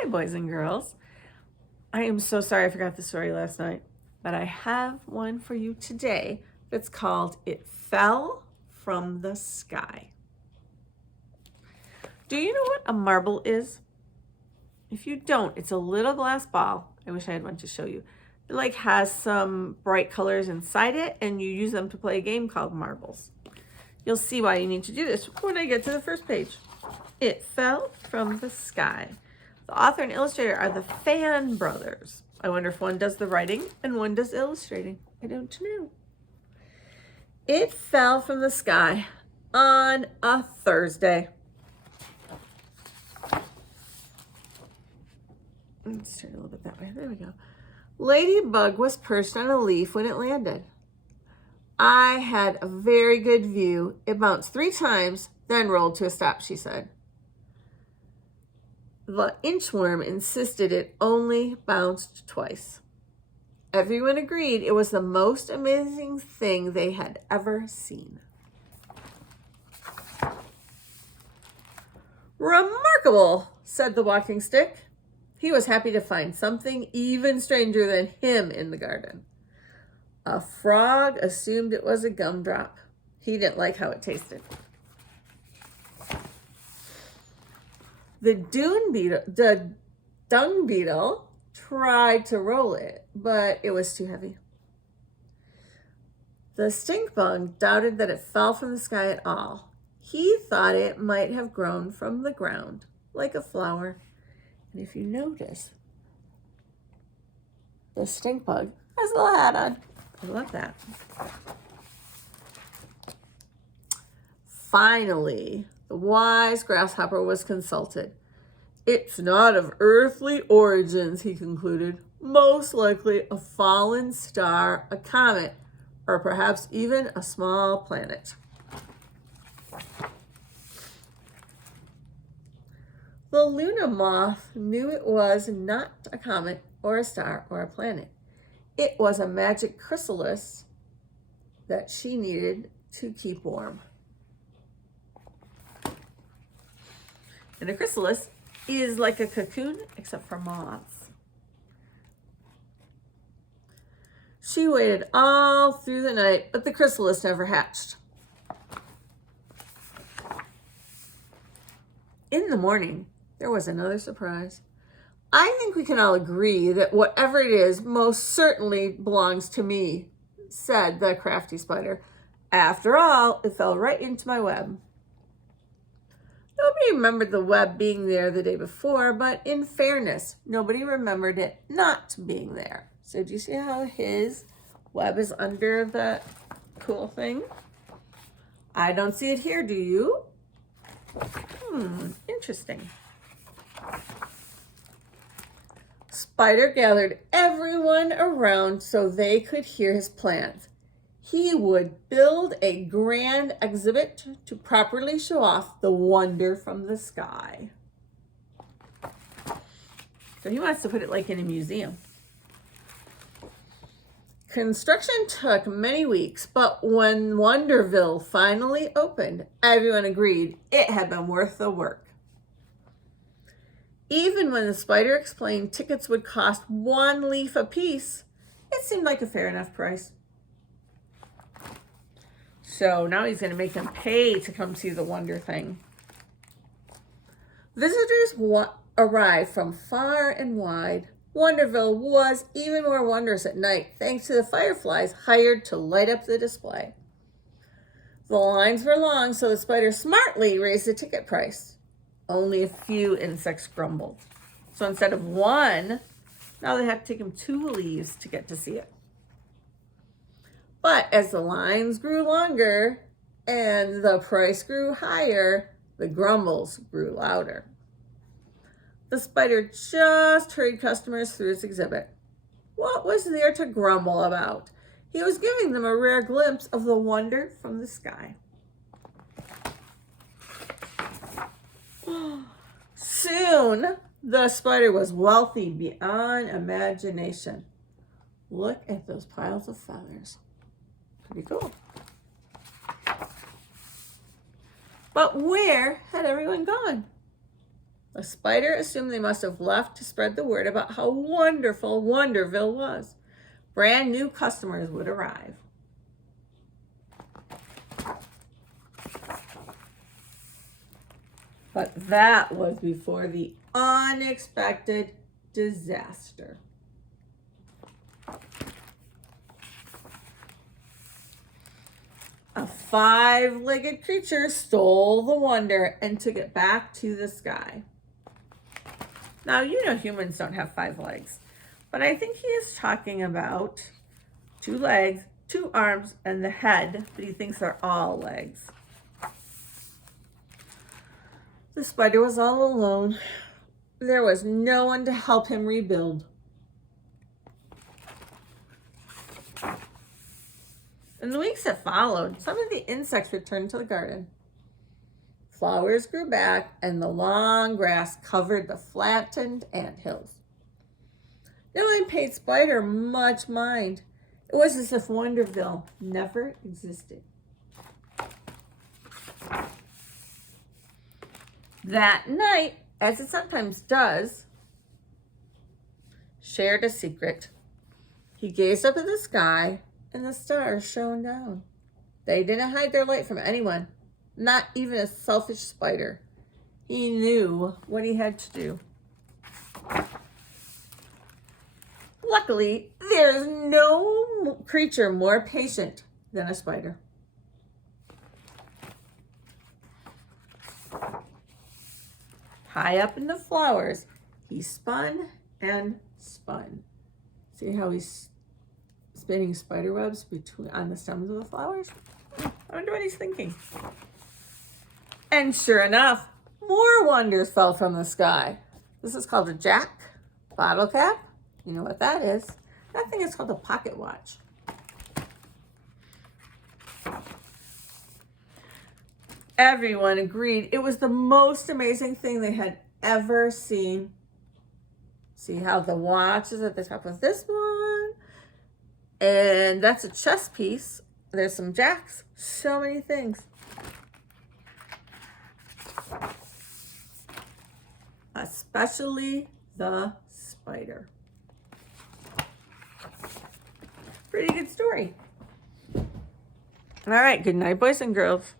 Hi, boys and girls. I am so sorry I forgot the story last night, but I have one for you today that's called It Fell from the Sky. Do you know what a marble is? If you don't, it's a little glass ball. I wish I had one to show you. It has some bright colors inside it, and you use them to play a game called marbles. You'll see why you need to do this when I get to the first page. It fell from the sky. The author and illustrator are the Fan brothers. I wonder if one does the writing and one does illustrating. I don't know. It fell from the sky on a Thursday. Let's turn a little bit that way. There we go. Ladybug was perched on a leaf when it landed. I had a very good view. It bounced 3 times, then rolled to a stop, she said. The inchworm insisted it only bounced twice. Everyone agreed it was the most amazing thing they had ever seen. Remarkable, said the walking stick. He was happy to find something even stranger than him in the garden. A frog assumed it was a gumdrop. He didn't like how it tasted. The dung beetle tried to roll it, but it was too heavy. The stink bug doubted that it fell from the sky at all. He thought it might have grown from the ground, like a flower. And if you notice, the stink bug has a little hat on. I love that. Finally, the wise grasshopper was consulted. It's not of earthly origins, he concluded. Most likely a fallen star, a comet, or perhaps even a small planet. The Luna moth knew it was not a comet or a star or a planet. It was a magic chrysalis that she needed to keep warm. And a chrysalis is like a cocoon, except for moths. She waited all through the night, but the chrysalis never hatched. In the morning, there was another surprise. I think we can all agree that whatever it is most certainly belongs to me, said the crafty spider. After all, it fell right into my web. Nobody remembered the web being there the day before, but in fairness, nobody remembered it not being there. So do you see how his web is under the cool thing? I don't see it here, do you? Interesting. Spider gathered everyone around so they could hear his plans. He would build a grand exhibit to properly show off the wonder from the sky. So he wants to put it like in a museum. Construction took many weeks, but when Wonderville finally opened, everyone agreed it had been worth the work. Even when the spider explained tickets would cost 1 leaf apiece, it seemed like a fair enough price. So now he's going to make them pay to come see the wonder thing. Visitors arrived from far and wide. Wonderville was even more wondrous at night, thanks to the fireflies hired to light up the display. The lines were long, so the spider smartly raised the ticket price. Only a few insects grumbled. So instead of 1, now they had to take them 2 leaves to get to see it. But as the lines grew longer and the price grew higher, the grumbles grew louder. The spider just hurried customers through his exhibit. What was there to grumble about? He was giving them a rare glimpse of the wonder from the sky. Soon, the spider was wealthy beyond imagination. Look at those piles of feathers. Pretty cool. But where had everyone gone? The spider assumed they must have left to spread the word about how wonderful Wonderville was. Brand new customers would arrive. But that was before the unexpected disaster. A five-legged creature stole the wonder and took it back to the sky. Now, you know humans don't have 5 legs, but I think he is talking about 2 legs, 2 arms, and the head, but he thinks they're all legs. The spider was all alone. There was no one to help him rebuild. In the weeks that followed, some of the insects returned to the garden. Flowers grew back, and the long grass covered the flattened anthills. No one paid Spider much mind. It was as if Wonderville never existed. That night, as it sometimes does, shared a secret. He gazed up at the sky, and the stars shone down. They didn't hide their light from anyone, not even a selfish spider. He knew what he had to do. Luckily, there is no creature more patient than a spider. High up in the flowers, he spun and spun. See how he's spinning spider webs on the stems of the flowers? I wonder what he's thinking. And sure enough, more wonders fell from the sky. This is called a jack, bottle cap. You know what that is. That thing is called a pocket watch. Everyone agreed it was the most amazing thing they had ever seen. See how the watch is at the top of this one? And that's a chess piece. There's some jacks. So many things. Especially the spider. Pretty good story. All right, good night, boys and girls.